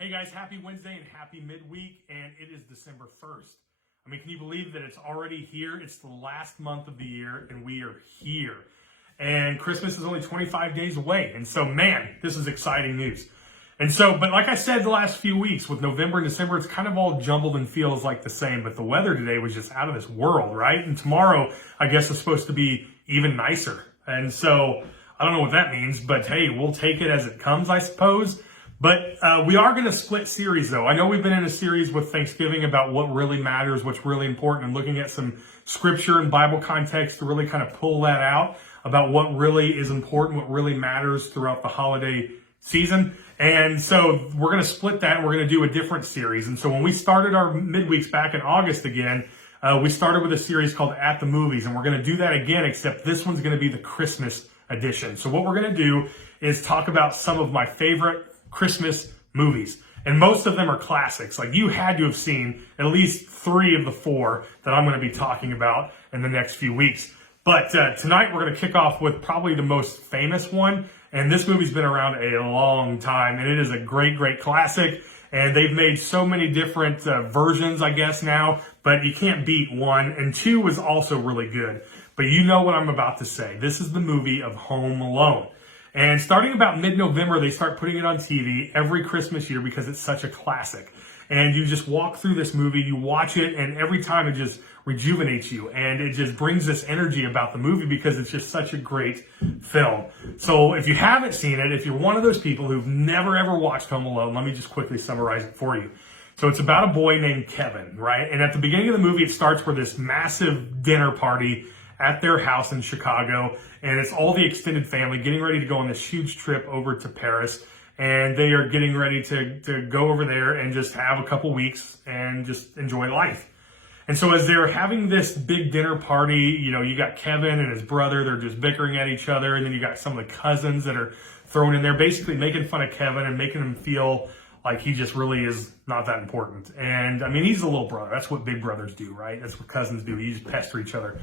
Hey guys, happy Wednesday and happy midweek, and it is December 1st. I mean, can you believe that it's already here? It's the last month of the year, and we are here. And Christmas is only 25 days away, and so, man, this is exciting news. But like I said the last few weeks, with November and December, it's kind of all jumbled and feels like the same, but the weather today was just out of this world, right? And tomorrow, I guess, is supposed to be even nicer. And so, I don't know what that means, but hey, we'll take it as it comes, I suppose. But we are going to split series, though. I know we've been in a series with Thanksgiving about what really matters, what's really important, and looking at some scripture and Bible context to really kind of pull that out about what really is important, what really matters throughout the holiday season. And so we're going to split that, and we're going to do a different series. And so when we started our midweeks back in August again, we started with a series called At the Movies, and we're going to do that again, except this one's going to be the Christmas edition. So what we're going to do is talk about some of my favorite Christmas movies. And most of them are classics. Like, you had to have seen at least 3 of the 4 that I'm going to be talking about in the next few weeks. But tonight we're going to kick off with probably the most famous one. And this movie's been around a long time, and it is a great, great classic. And they've made so many different versions, I guess, now. But you can't beat 1. And 2 was also really good. But you know what I'm about to say. This is the movie of Home Alone. And starting about mid-November, they start putting it on TV every Christmas year because it's such a classic. And you just walk through this movie, you watch it, and every time it just rejuvenates you. And it just brings this energy about the movie because it's just such a great film. So if you haven't seen it, if you're one of those people who've never ever watched Home Alone, let me just quickly summarize it for you. So it's about a boy named Kevin, right? And at the beginning of the movie, it starts with this massive dinner party at their house in Chicago, and it's all the extended family getting ready to go on this huge trip over to Paris, and they are getting ready to go over there and just have a couple weeks and just enjoy life. And so as they're having this big dinner party, you know, you got Kevin and his brother, they're just bickering at each other, and then you got some of the cousins that are thrown in there, basically making fun of Kevin and making him feel like he just really is not that important. And I mean, he's a little brother. That's what big brothers do, right? That's what cousins do. You just pester each other.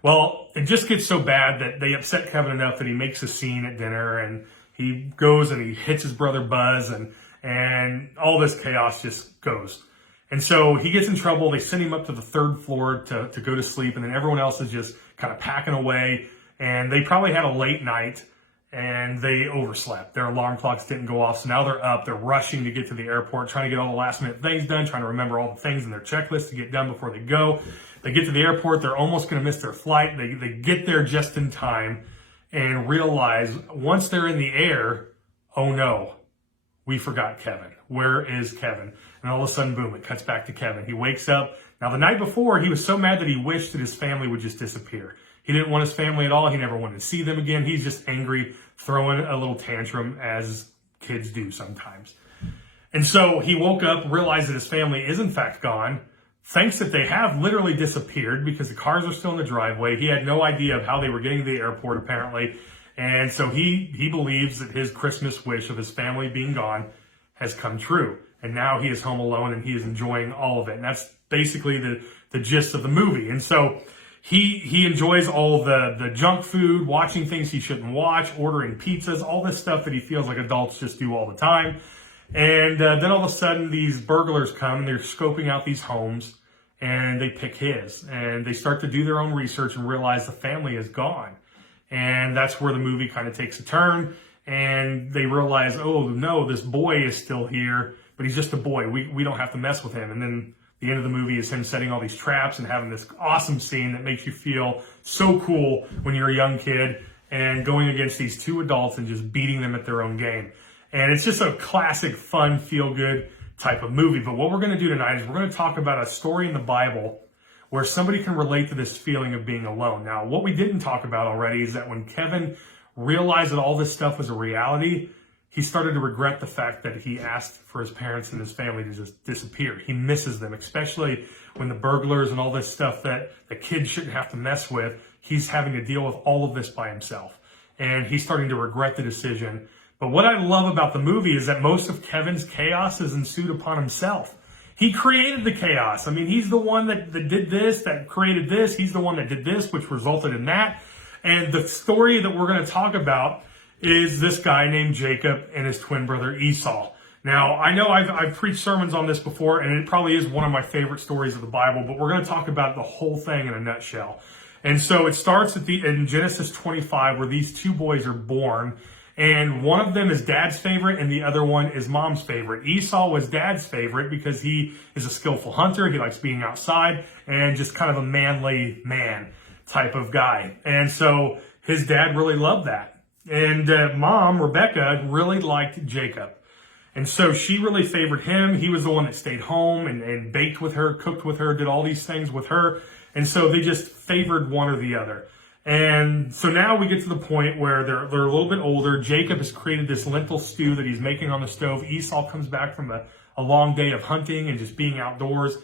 Well, it just gets so bad that they upset Kevin enough that he makes a scene at dinner, and he goes and he hits his brother Buzz, and all this chaos just goes. And so he gets in trouble. They send him up to the 3rd floor to go to sleep, and then everyone else is just kind of packing away, and they probably had a late night, and they overslept. Their alarm clocks didn't go off, so now they're up. They're rushing to get to the airport, trying to get all the last-minute things done, trying to remember all the things in their checklist to get done before they go. They get to the airport, they're almost going to miss their flight. They get there just in time and realize once they're in the air, oh no, we forgot Kevin. Where is Kevin? And all of a sudden, boom, it cuts back to Kevin. He wakes up. Now, the night before, he was so mad that he wished that his family would just disappear. He didn't want his family at all. He never wanted to see them again. He's just angry, throwing a little tantrum as kids do sometimes. And so he woke up, realized that his family is in fact gone. Thinks that they have literally disappeared because the cars are still in the driveway. He had no idea of how they were getting to the airport, apparently. And so he believes that his Christmas wish of his family being gone has come true. And now he is home alone, and he is enjoying all of it. And that's basically the gist of the movie. And so he enjoys all the junk food, watching things he shouldn't watch, ordering pizzas, all this stuff that he feels like adults just do all the time. And then all of a sudden, these burglars come, and they're scoping out these homes, and they pick his. And they start to do their own research and realize the family is gone. And that's where the movie kind of takes a turn. And they realize, oh, no, this boy is still here, but he's just a boy. We don't have to mess with him. And then the end of the movie is him setting all these traps and having this awesome scene that makes you feel so cool when you're a young kid and going against these 2 adults and just beating them at their own game. And it's just a classic, fun, feel-good type of movie. But what we're going to do tonight is we're going to talk about a story in the Bible where somebody can relate to this feeling of being alone. Now, what we didn't talk about already is that when Kevin realized that all this stuff was a reality, he started to regret the fact that he asked for his parents and his family to just disappear. He misses them, especially when the burglars and all this stuff that the kids shouldn't have to mess with, he's having to deal with all of this by himself. And he's starting to regret the decision. But what I love about the movie is that most of Kevin's chaos is ensued upon himself. He created the chaos. I mean, he's the one that did this, that created this. He's the one that did this, which resulted in that. And the story that we're going to talk about is this guy named Jacob and his twin brother Esau. Now, I know I've preached sermons on this before, and it probably is one of my favorite stories of the Bible, but we're going to talk about the whole thing in a nutshell. And so it starts in Genesis 25, where these two boys are born, and one of them is dad's favorite, and the other one is mom's favorite. Esau was dad's favorite because he is a skillful hunter. He likes being outside and just kind of a manly man type of guy. And so his dad really loved that. And mom, Rebecca, really liked Jacob. And so she really favored him. He was the one that stayed home and baked with her, cooked with her, did all these things with her. And so they just favored one or the other. And so now we get to the point where they're a little bit older. Jacob has created this lentil stew that he's making on the stove. Esau comes back from a long day of hunting and just being outdoors.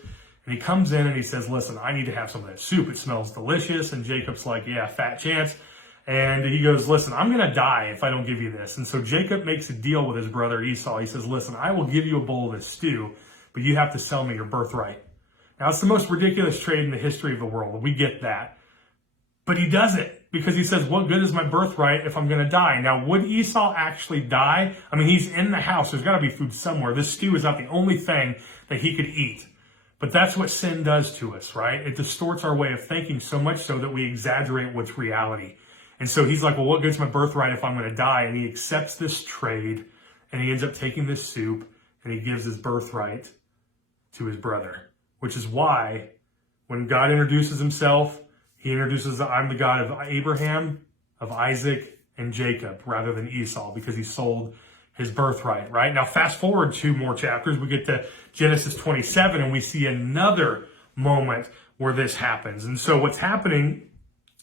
And he comes in and he says, listen, I need to have some of that soup. It smells delicious. And Jacob's like, yeah, fat chance. And he goes, listen, I'm going to die if I don't give you this. And so Jacob makes a deal with his brother Esau. He says, listen, I will give you a bowl of this stew, but you have to sell me your birthright. Now, it's the most ridiculous trade in the history of the world. We get that. But he does it because he says, what good is my birthright if I'm going to die? Now, would Esau actually die? I mean, he's in the house. There's got to be food somewhere. This stew is not the only thing that he could eat. But that's what sin does to us, right? It distorts our way of thinking so much so that we exaggerate what's reality. And so he's like, well, what good's my birthright if I'm going to die? And he accepts this trade, and he ends up taking this soup, and he gives his birthright to his brother, which is why when God introduces himself, he introduces, I'm the God of Abraham, of Isaac, and Jacob, rather than Esau, because he sold his birthright, right? Now, fast forward 2 more chapters, we get to Genesis 27, and we see another moment where this happens. And so what's happening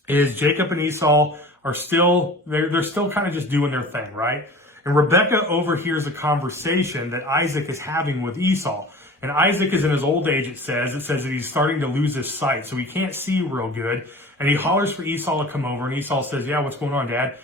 is Jacob and Esau are still, they're still kind of just doing their thing, right? And Rebecca overhears a conversation that Isaac is having with Esau. And Isaac is in his old age, it says that he's starting to lose his sight, so he can't see real good. And he hollers for Esau to come over, and Esau says, yeah, what's going on, Dad?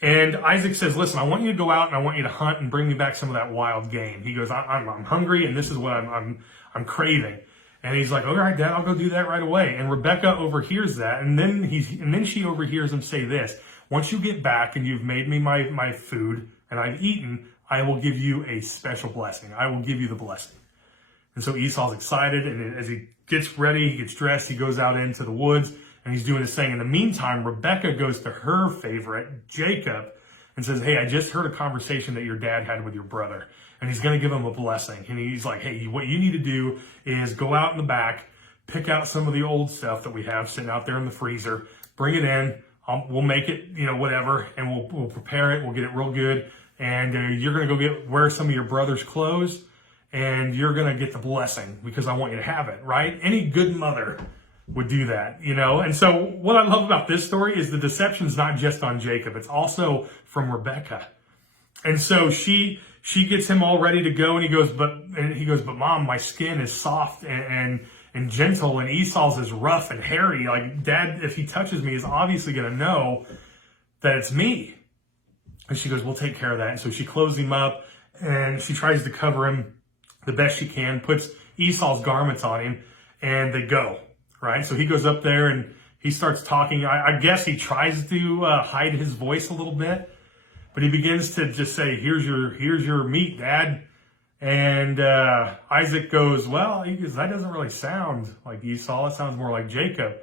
And Isaac says, listen, I want you to go out and I want you to hunt and bring me back some of that wild game. He goes, I'm hungry, and this is what I'm craving. And he's like, all right, Dad, I'll go do that right away. And Rebecca overhears that, and then she overhears him say this: once you get back and you've made me my food and I've eaten, I will give you a special blessing. I will give you the blessing. And so Esau's excited, and as he gets ready, he gets dressed, he goes out into the woods, and he's doing his thing. In the meantime, Rebecca goes to her favorite, Jacob, and says, hey, I just heard a conversation that your dad had with your brother, and he's going to give him a blessing. And he's like, hey, what you need to do is go out in the back, pick out some of the old stuff that we have sitting out there in the freezer, bring it in, we'll make it, whatever, and we'll prepare it, we'll get it real good, and you're going to go wear some of your brother's clothes, and you're going to get the blessing because I want you to have it, right? Any good mother would do that, And so what I love about this story is the deception's not just on Jacob. It's also from Rebecca. And so she gets him all ready to go, and he goes, but Mom, my skin is soft and gentle, and Esau's is rough and hairy. Like, Dad, if he touches me, is obviously going to know that it's me. And she goes, we'll take care of that. And so she clothes him up, and she tries to cover him the best she can, puts Esau's garments on him, and they go, right? So he goes up there and he starts talking. I guess he tries to hide his voice a little bit, but he begins to just say, here's your meat, Dad. And Isaac goes, well, that doesn't really sound like Esau. It sounds more like Jacob.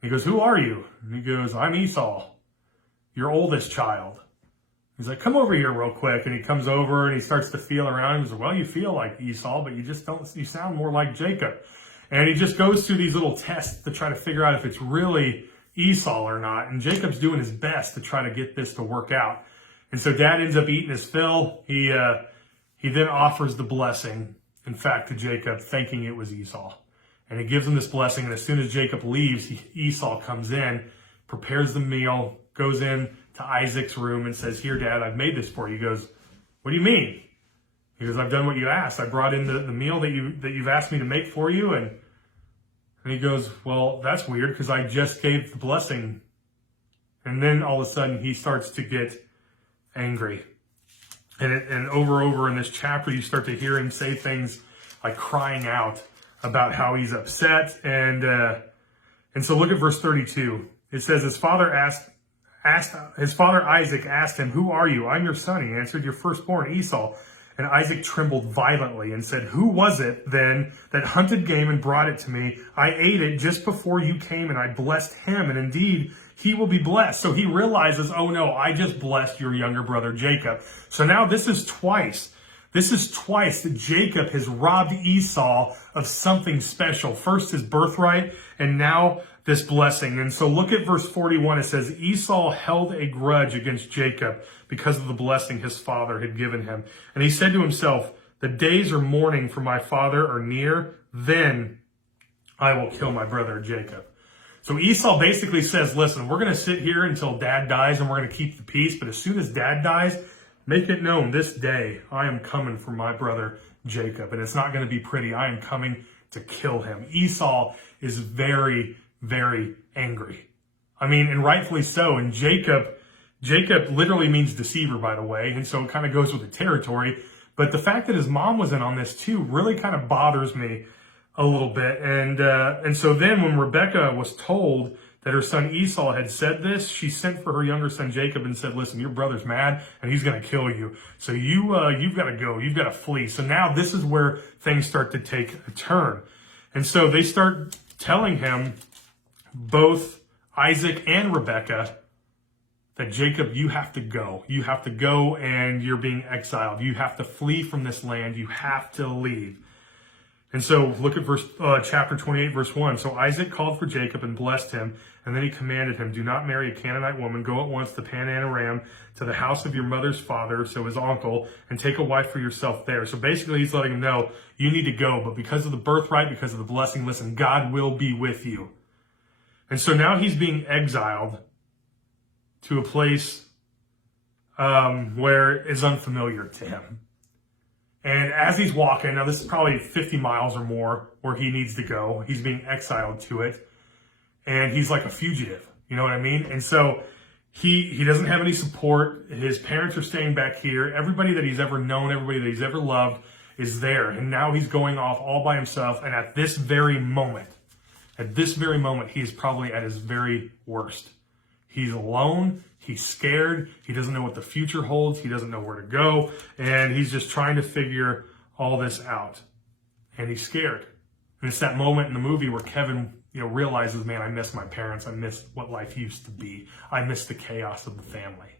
He goes, who are you? And he goes, I'm Esau, your oldest child. He's like, come over here real quick. And he comes over and he starts to feel around. He's like, well, you feel like Esau, but you sound more like Jacob. And he just goes through these little tests to try to figure out if it's really Esau or not. And Jacob's doing his best to try to get this to work out. And so Dad ends up eating his fill. He then offers the blessing, in fact, to Jacob, thinking it was Esau. And he gives him this blessing. And as soon as Jacob leaves, Esau comes in, prepares the meal, goes in to Isaac's room and says, here, Dad, I've made this for you. He goes, what do you mean? He goes, I've done what you asked. I brought in the meal that you've asked me to make for you. And he goes, well, that's weird because I just gave the blessing. And then all of a sudden he starts to get angry. And over in this chapter, you start to hear him say things like crying out about how he's upset. And so look at verse 32. It says, his father Isaac asked him, who are you? I'm your son, he answered, your firstborn Esau. And Isaac trembled violently and said, "Who was it then that hunted game and brought it to me? I ate it just before you came, and I blessed him, and indeed he will be blessed." So he realizes, oh no, I just blessed your younger brother Jacob. So now this is twice. This is twice that Jacob has robbed Esau of something special. First his birthright, and now this blessing. And so look at verse 41. It says, Esau held a grudge against Jacob because of the blessing his father had given him. And he said to himself, "The days of mourning for my father are near. Then I will kill my brother Jacob." So Esau basically says, listen, we're going to sit here until dad dies and we're going to keep the peace. But as soon as dad dies, make it known this day I am coming for my brother Jacob. And it's not going to be pretty. I am coming to kill him. Esau is very, very angry. I mean, and rightfully so. And Jacob literally means deceiver, by the way. And so it kind of goes with the territory. But the fact that his mom was in on this too really kind of bothers me a little bit. And so then when Rebekah was told that her son Esau had said this, she sent for her younger son Jacob and said, "Listen, your brother's mad and he's going to kill you. So you've got to go. You've got to flee." So now this is where things start to take a turn. And so they start telling him, both Isaac and Rebekah, that Jacob, you have to go. You have to go and you're being exiled. You have to flee from this land. You have to leave. And so look at chapter 28, verse 1. So Isaac called for Jacob and blessed him, and then he commanded him, "Do not marry a Canaanite woman. Go at once to Padan Aram, to the house of your mother's father," so his uncle, "and take a wife for yourself there." So basically he's letting him know, you need to go, but because of the birthright, because of the blessing, listen, God will be with you. And so now he's being exiled to a place where is unfamiliar to him. And as he's walking, now this is probably 50 miles or more where he needs to go. He's being exiled to it. And he's like a fugitive. You know what I mean? And so he doesn't have any support. His parents are staying back here. Everybody that he's ever known, everybody that he's ever loved is there. And now he's going off all by himself. And at this very moment, he is probably at his very worst. He's alone. He's scared. He doesn't know what the future holds. He doesn't know where to go. And he's just trying to figure all this out. And he's scared. And it's that moment in the movie where Kevin, realizes, man, I miss my parents. I miss what life used to be. I miss the chaos of the family.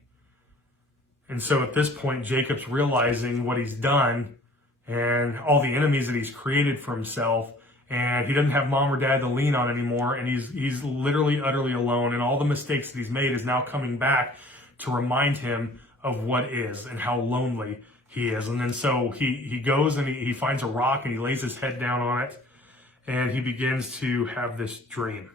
And so at this point, Jacob's realizing what he's done and all the enemies that he's created for himself. And he doesn't have mom or dad to lean on anymore. And he's literally, utterly alone. And all the mistakes that he's made is now coming back to remind him of what is and how lonely he is. And then so he goes and he finds a rock and he lays his head down on it. And he begins to have this dream.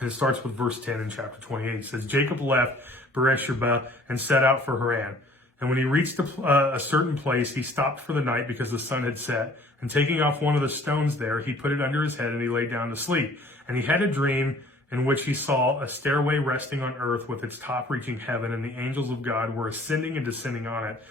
And it starts with verse 10 in chapter 28. It says, Jacob left Beersheba and set out for Haran. And when he reached a certain place, he stopped for the night because the sun had set. And taking off one of the stones there, he put it under his head and he lay down to sleep. And he had a dream in which he saw a stairway resting on earth with its top reaching heaven, and the angels of God were ascending and descending on it.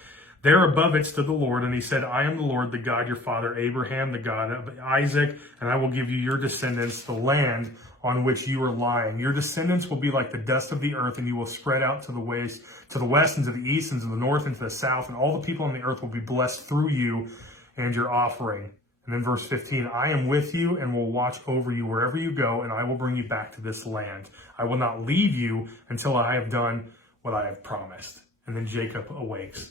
There above it stood the Lord, and he said, "I am the Lord, the God your father Abraham, the God of Isaac, and I will give you your descendants the land on which you are lying. Your descendants will be like the dust of the earth, and you will spread out to the west and to the east and to the north and to the south, and all the people on the earth will be blessed through you and your offering." And then verse 15, "I am with you and will watch over you wherever you go, and I will bring you back to this land. I will not leave you until I have done what I have promised." And then Jacob awakes.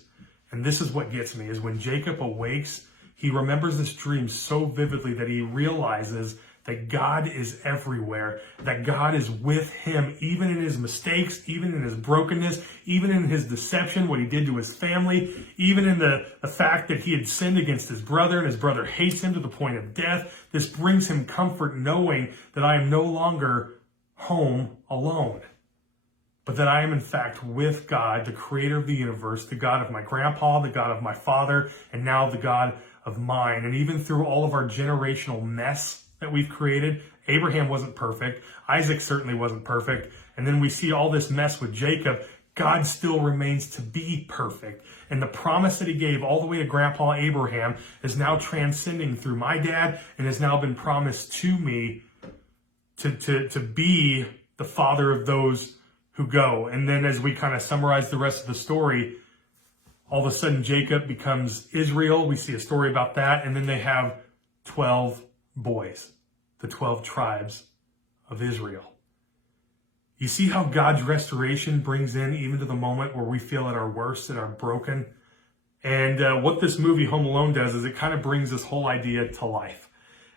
And this is what gets me, is when Jacob awakes, he remembers this dream so vividly that he realizes that God is everywhere, that God is with him, even in his mistakes, even in his brokenness, even in his deception, what he did to his family, even in the fact that he had sinned against his brother and his brother hates him to the point of death. This brings him comfort knowing that I am no longer home alone, but that I am in fact with God, the creator of the universe, the God of my grandpa, the God of my father, and now the God of mine. And even through all of our generational mess that we've created, Abraham wasn't perfect. Isaac certainly wasn't perfect. And then we see all this mess with Jacob. God still remains to be perfect. And the promise that he gave all the way to Grandpa Abraham is now transcending through my dad and has now been promised to me to be the father of those who go. And then as we kind of summarize the rest of the story, All of a sudden, Jacob becomes Israel. We see a story about that. And then they have 12 boys, the 12 tribes of Israel. You see how God's restoration brings in even to the moment where we feel at our worst, at our broken. And what this movie Home Alone does is it kind of brings this whole idea to life.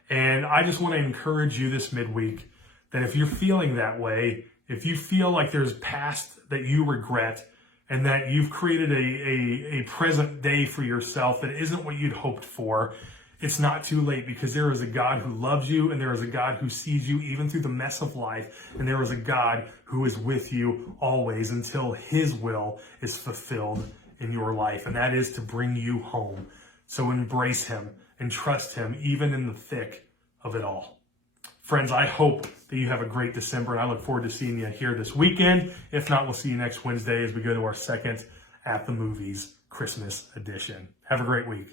And I just want to encourage you this midweek that if you're feeling that way, if you feel like there's past that you regret and that you've created a present day for yourself that isn't what you'd hoped for, it's not too late, because there is a God who loves you, and there is a God who sees you even through the mess of life, and there is a God who is with you always until his will is fulfilled in your life, and that is to bring you home. So embrace him and trust him even in the thick of it all. Friends, I hope that you have a great December, and I look forward to seeing you here this weekend. If not, we'll see you next Wednesday as we go to our second At the Movies Christmas edition. Have a great week.